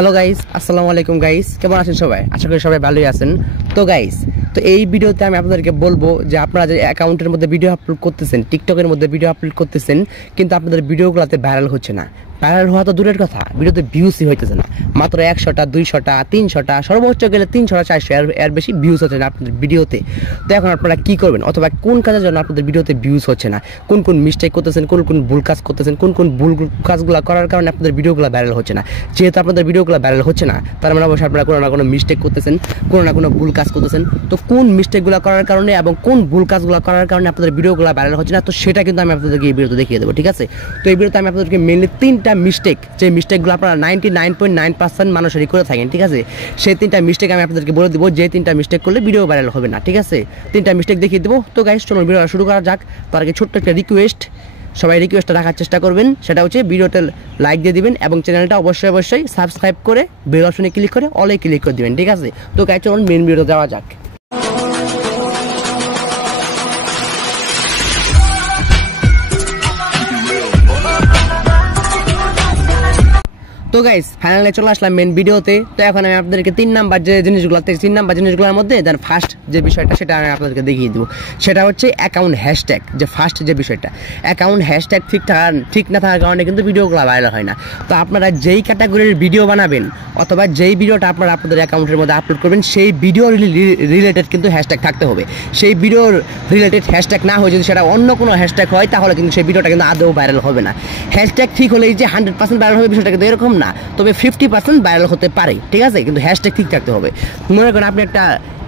Hello guys, আসসালামু আলাইকুম guys. কেমন আছেন সবাই? আশা করি সবাই ভালোই আছেন। তো গাইস, তো এই ভিডিওতে আমি আপনাদেরকে বলবো যে আপনারা যে অ্যাকাউন্টের মধ্যে ভিডিও আপলোড করতেছেন, টিকটকের মধ্যে ভিডিও আপলোড করতেছেন, কিন্তু আপনাদের ভিডিওগুলোতে ভাইরাল হচ্ছে না। ভাইরাল হওয়া তো দূরের কথা, ভিডিওতে ভিউসই হইতেছে না। মাত্র 100টা, 200টা, 300টা, সর্বোচ্চ গেলে 300টা, 400 এর বেশি ভিউজ হচ্ছে না আপনাদের ভিডিওতে। তো এখন আপনারা কি করবেন, অথবা কোন কাজের জন্য আপনাদের ভিডিওতে ভিউজ হচ্ছে না, কোন কোন মিস্টেক করতেছেন, কোন কোন ভুল কাজ করতেছেন, কোন কোন ভুল কাজগুলো করার কারণে আপনাদের ভিডিওগুলো ভাইরাল হচ্ছে না। যেহেতু আপনাদের ভিডিওগুলো ভাইরাল হচ্ছে না, তার মানে অবশ্যই আপনারা কোনো না কোনো মিস্টেক করতেছেন, কোনো না কোনো ভুল কাজ করতেছেন। তো কোন মিস্টেকগুলো করার কারণে এবং কোন ভুল কাজগুলো করার কারণে আপনাদের ভিডিওগুলো ভাইরাল হচ্ছে না, তো সেটা কিন্তু আমি আপনাদেরকে এই ভিডিওতে দেখিয়ে দেবো, ঠিক আছে? তো এই ভিডিওতে আমি আপনাদেরকে মেনলি 3টা মিস্টেক, যে মিস্টেকগুলো আপনারা 99.9% মানুষেরই করে থাকেন, ঠিক আছে, সেই 3টা মিস্টেক আমি আপনাদেরকে বলে দেবো, যে 3টা মিস্টেক করলে ভিডিও ভাইরাল হবে না, ঠিক আছে? 3টা মিস্টেক দেখিয়ে দেবো। তো গাইস, চলুন ভিডিওটা শুরু করা যাক। তার আগে ছোট্ট একটা রিকোয়েস্ট, সবাই রিকোয়েস্টটা রাখার চেষ্টা করবেন। সেটা হচ্ছে ভিডিওতে লাইক দিয়ে দিবেন এবং চ্যানেলটা অবশ্যই সাবস্ক্রাইব করে বেল অপশনে ক্লিক করে অলে ক্লিক করে দিবেন, ঠিক আছে? তো গাইস, চলুন মেন ভিডিওতে যাওয়া যাক। তো গাইস, ফাইনালি চলে আসলাম মেন ভিডিওতে। তো এখন আমি আপনাদেরকে 3 নাম্বার যে জিনিসগুলোর মধ্যে দেন ফার্স্ট যে বিষয়টা, সেটা আমি আপনাদেরকে দেখিয়ে দেবো। সেটা হচ্ছে অ্যাকাউন্ট হ্যাশট্যাগ। যে ফার্স্ট যে বিষয়টা, অ্যাকাউন্ট হ্যাশট্যাগ ঠিক না থাকার কারণে কিন্তু ভিডিওগুলো ভাইরাল হয় না। তো আপনারা যেই ক্যাটাগরির ভিডিও বানাবেন অথবা যেই ভিডিওটা আপনারা আপনাদের অ্যাকাউন্টের মধ্যে আপলোড করবেন, সেই ভিডিও রিলেটেড কিন্তু হ্যাশট্যাগ থাকতে হবে। সেই ভিডিওর রিলেটেড হ্যাশট্যাগ না হয়, যদি সেটা অন্য কোনো হ্যাশট্যাগ হয়, তাহলে কিন্তু সেই ভিডিওটা কিন্তু আদৌ ভাইরাল হবে না। হ্যাশট্যাগ ঠিক হলেই যে 100% ভাইরাল হবে বিষয়টা কিন্তু এরকম না, তবে 50% ভাইরাল হতে পারে, ঠিক আছে? কিন্তু হ্যাশট্যাগ ঠিক থাকতে হবে। মনে করেন আপনি একটা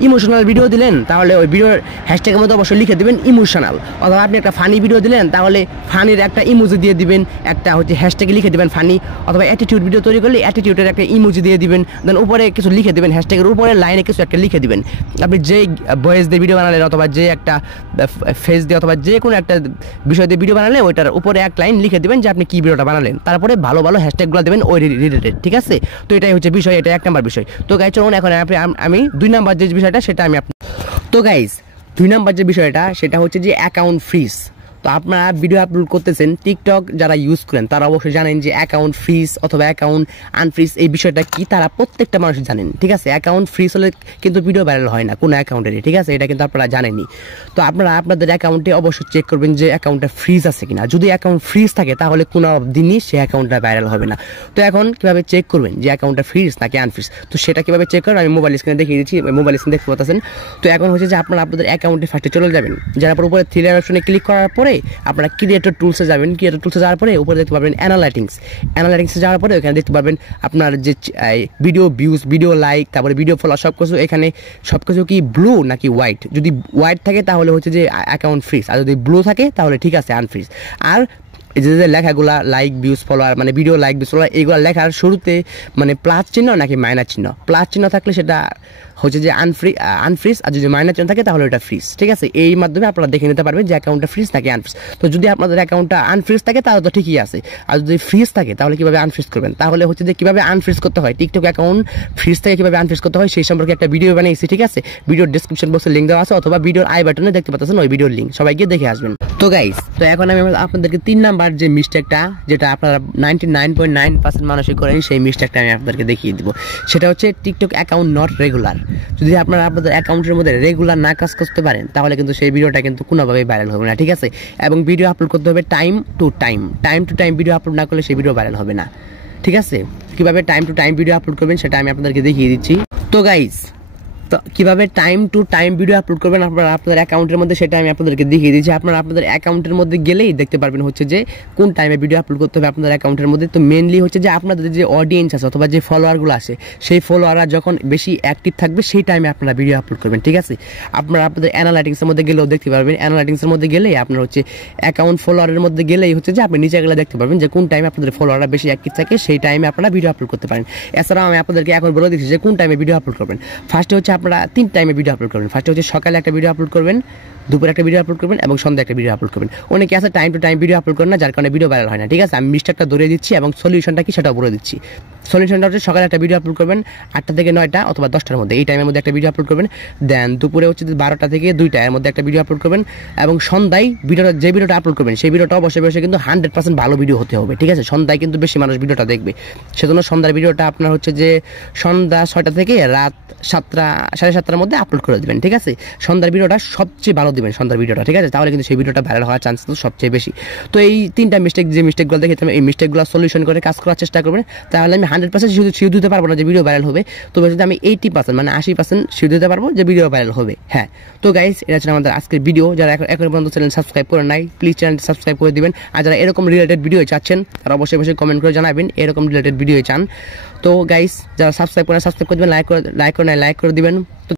ইমোশনাল ভিডিও দিলেন, তাহলে ওই ভিডিওর হ্যাশট্যাগের মধ্যে অবশ্যই লিখে দেবেন ইমোশনাল। অথবা আপনি একটা ফানি ভিডিও দিলেন, তাহলে ফানির একটা ইমোজি দিয়ে দিবেন, একটা হচ্ছে হ্যাশট্যাগে লিখে দেবেন ফানি। অথবা অ্যাটিটিউড ভিডিও তৈরি করলে অ্যাটিটিউডের একটা ইমোজি দিয়ে দিবেন, দেন উপরে কিছু লিখে দেবেন, হ্যাশট্যাগের উপরে লাইনে কিছু একটা লিখে দিবেন। আপনি যেই ভয়েস দিয়ে ভিডিও বানালেন অথবা যে একটা ফেস দিয়ে অথবা যে কোনো একটা বিষয় দিয়ে ভিডিও বানালে ওইটার উপরে এক লাইন লিখে দেবেন যে আপনি কী ভিডিওটা বানালেন। তারপরে ভালো ভালো হ্যাশট্যাগুলো দেবেন ওই রিলেটেড, ঠিক আছে? তো এটাই হচ্ছে বিষয়, এটা 1 নাম্বার বিষয়। তো গাইস, চলুন এখন আমি 2 নাম্বার যে বিষয়টা সেটা আমি তো গাইস, 2 নাম্বার যে বিষয়টা সেটা হচ্ছে যে অ্যাকাউন্ট ফ্রিজ। তো আপনারা ভিডিও আপলোড করতেছেন, টিকটক যারা ইউজ করেন তারা অবশ্যই জানেন যে অ্যাকাউন্ট ফ্রিজ অথবা অ্যাকাউন্ট আনফ্রিজ এই বিষয়টা কি, তারা প্রত্যেকটা মানুষ জানেন, ঠিক আছে? অ্যাকাউন্ট ফ্রিজ হলে কিন্তু ভিডিও ভাইরাল হয় না কোনো অ্যাকাউন্টেরই, ঠিক আছে? এটা কিন্তু আপনারা জানেনই। তো আপনারা আপনাদের অ্যাকাউন্টে অবশ্যই চেক করবেন যে অ্যাকাউন্টটা ফ্রিজ আছে কিনা। যদি অ্যাকাউন্ট ফ্রিজ থাকে, তাহলে কোনো দিনই সে অ্যাকাউন্টটা ভাইরাল হবে না। তো এখন কীভাবে চেক করবেন যে অ্যাকাউন্টটা ফ্রিজ নাকি আনফ্রিজ, তো সেটা কীভাবে চেক করবেন আমি মোবাইল স্ক্রিনে দেখিয়ে দিচ্ছি, মোবাইল স্ক্রিনে দেখতে পাচ্ছেন। তো এখন হচ্ছে যে আপনারা আপনাদের অ্যাকাউন্টে ফার্স্টে চলে যাবেন, যার পর উপরে 3 অপশনে ক্লিক করার পরে আপনারা ক্রিয়েটর টুলসে যাবেন। ক্রিয়েটর টুলসে যাওয়ার পরে উপরে দেখতে পাবেন অ্যানালাইটিক্সে যাওয়ার পরে ওখানে দেখতে পাবেন আপনার যে ভিডিও ভিউজ, ভিডিও লাইক, তারপরে ভিডিও ফলো সব কিছু। এখানে সব কিছু কি ব্লু নাকি হোয়াইট, যদি হোয়াইট থাকে তাহলে হচ্ছে যে অ্যাকাউন্ট ফ্রিজ, আর যদি ব্লু থাকে তাহলে ঠিক আছে আনফ্রিজ। আর এই যে লেখাগুলা লাইক ভিউজ ফলোয়ার, মানে ভিডিও লাইক ভিউজ ফলোয়ার, এইগুলো লেখার শুরুতে মানে প্লাস চিহ্ন নাকি মাইনাস চিহ্ন, প্লাস চিহ্ন থাকলে সেটা হচ্ছে যে আনফ্রিজ, আর যদি মাইনাস চিহ্ন থাকে তাহলে ওটা ফ্রিজ, ঠিক আছে? এই মাধ্যমে আপনারা দেখে নিতে পারবেন যে অ্যাকাউন্টটা ফ্রিজ নাকি আনফ্রিজ। তো যদি আপনাদের অ্যাকাউন্টটা আনফ্রিজ থাকে তাহলে তো ঠিকই আছে, আর যদি ফ্রিজ থাকে তাহলে কীভাবে আনফ্রিজ করবেন, তাহলে হচ্ছে যে কীভাবে আনফ্রিজ করতে হয়, টিকটক অ্যাকাউন্ট ফ্রিজ থেকে কীভাবে আনফ্রিজ করতে হয় সেই সম্পর্কে একটা ভিডিও বানিয়েছি, ঠিক আছে? ভিডিওর ডিসক্রিপশন বক্সে লিঙ্ক দেওয়া আছে, অথবা ভিডিওর আই বাটনে দেখতে পাচ্ছেন ওই ভিডিওর লিঙ্ক, সবাই গিয়ে দেখে আসবেন। তো গাইস, তো এখন আমি আপনাদেরকে 3 নাম্বার যে মিস্টেকটা, যেটা আপনারা 99.9% মানুষই করেন, সেই মিস্টেকটা আমি আপনাদেরকে দেখিয়ে দিব। সেটা হচ্ছে টিকটক অ্যাকাউন্ট নট রেগুলার। যদি আপনারা আপনাদের অ্যাকাউন্টের মধ্যে রেগুলার না কাজ করতে পারেন, তাহলে কিন্তু সেই ভিডিওটা কিন্তু কোনোভাবেই ভাইরাল হবে না, ঠিক আছে? এবং ভিডিও আপলোড করতে হবে time to time video upload না করলে সেই ভিডিও ভাইরাল হবে না, ঠিক আছে? কীভাবে time to time video upload করবেন সেটা আমি আপনাদেরকে দেখিয়ে দিচ্ছি। তো গাইস, তো কীভাবে time to time video upload করবেন আপনারা আপনাদের অ্যাকাউন্টের মধ্যে, সেটা আমি আপনাদেরকে দেখিয়ে দিচ্ছি। আপনারা আপনাদের অ্যাকাউন্টের মধ্যে গেলেই দেখতে পারবেন হচ্ছে যে কোন টাইমে ভিডিও আপলোড করতে হবে আপনাদের অ্যাকাউন্টের মধ্যে। তো মেনলি হচ্ছে যে আপনাদের যে অডিয়েন্স আছে অথবা যে ফলোয়ারগুলো আছে, সেই ফলোয়াররা যখন বেশি অ্যাক্টিভ থাকবে সেই টাইমে আপনারা ভিডিও আপলোড করবেন, ঠিক আছে? আপনারা আপনাদের অ্যানালাইটিক্সের মধ্যে গেলেও দেখতে পারবেন, অ্যানালাইটিক্সের মধ্যে গেলেই আপনার হচ্ছে অ্যাকাউন্ট ফলোয়ারের মধ্যে গেলেই হচ্ছে যে আপনি নিচে গেলে দেখতে পারবেন যে কোন টাইমে আপনাদের ফলোয়াররা বেশি অ্যাক্টিভ থাকে, সেই টাইমে আপনারা ভিডিও আপলোড করতে পারেন। এছাড়াও আমি আপনাদেরকে এখন বলে দিচ্ছি যে কোন টাইমে ভিডিও আপলোড করবেন। ফার্স্টে হচ্ছে আপনারা 3 টাইমে ভিডিও আপলোড করবেন। ফার্স্টে হচ্ছে সকালে একটা ভিডিও আপলোড করবেন, দুপুরে একটা ভিডিও আপলোড করবেন এবং সন্ধ্যায় একটা ভিডিও আপলোড করবেন। অনেকে আছে time to time video upload করেন না, যার কারণে ভিডিও ভাইরাল হয় না, ঠিক আছে? আমি মিস্টেকটা ধরিয়ে দিচ্ছি এবং সলিউশনটা কি সেটাও বলে দিচ্ছি। সলিউশনটা হচ্ছে সকালে একটা ভিডিও আপলোড করবেন 8টা থেকে 9টা অথবা 10টার মধ্যে, এই টাইমের মধ্যে একটা ভিডিও আপলোড করবেন। দেন দুপুরে হচ্ছে 12টা থেকে 2টা এর মধ্যে একটা ভিডিও আপলোড করবেন, এবং সন্ধ্যায় যে ভিডিওটা আপলোড করবেন সেই ভিডিওটা অবশ্যই কিন্তু 100% ভালো ভিডিও হতে হবে, ঠিক আছে? সন্ধ্যায় কিন্তু বেশি মানুষ ভিডিওটা দেখবে, সেজন্য সন্ধ্যার ভিডিওটা আপনার হচ্ছে যে সন্ধ্যা 6টা থেকে রাত 7টা 7:30টার মধ্যে আপলোড করে দিবেন, ঠিক আছে? সন্ধ্যার ভিডিওটা সবচেয়ে ভালো দিবেন, সন্ধ্যার ভিডিওটা, ঠিক আছে? তাহলে কিন্তু সেই ভিডিওটা ভাইরাল হওয়ার চান্স তো সবচেয়ে বেশি। তো এই 3টা মিস্টেকগুলো দেখেছিলাম, এই মিস্টেকগুলো সলিউশন করে কাজ করার চেষ্টা করবেন, তাহলে আমি 100% শিওর দিতে পারবো না যে ভিডিও ভাইরাল হবে, তবে যদি আমি 80% মানে 80% শিওর দিতে পারবো যে ভিডিও ভাইরাল হবে। হ্যাঁ, তো গাইস এটা ছিল আমাদের আজকের ভিডিও। যারা এখন পর্যন্ত চ্যানেল সাবস্ক্রাইব করেন নাই, প্লিজ চ্যানেলটি সাবস্ক্রাইব করে দিবেন। আর যারা এরকম রিলেটেড ভিডিও চাচ্ছেন তারা অবশ্যই কমেন্ট করে জানাবেন এরকম রিলেটেড ভিডিও চান। তো গাইস যারা সাবস্ক্রাইব করে দিবেন, লাইক করে দিবেন।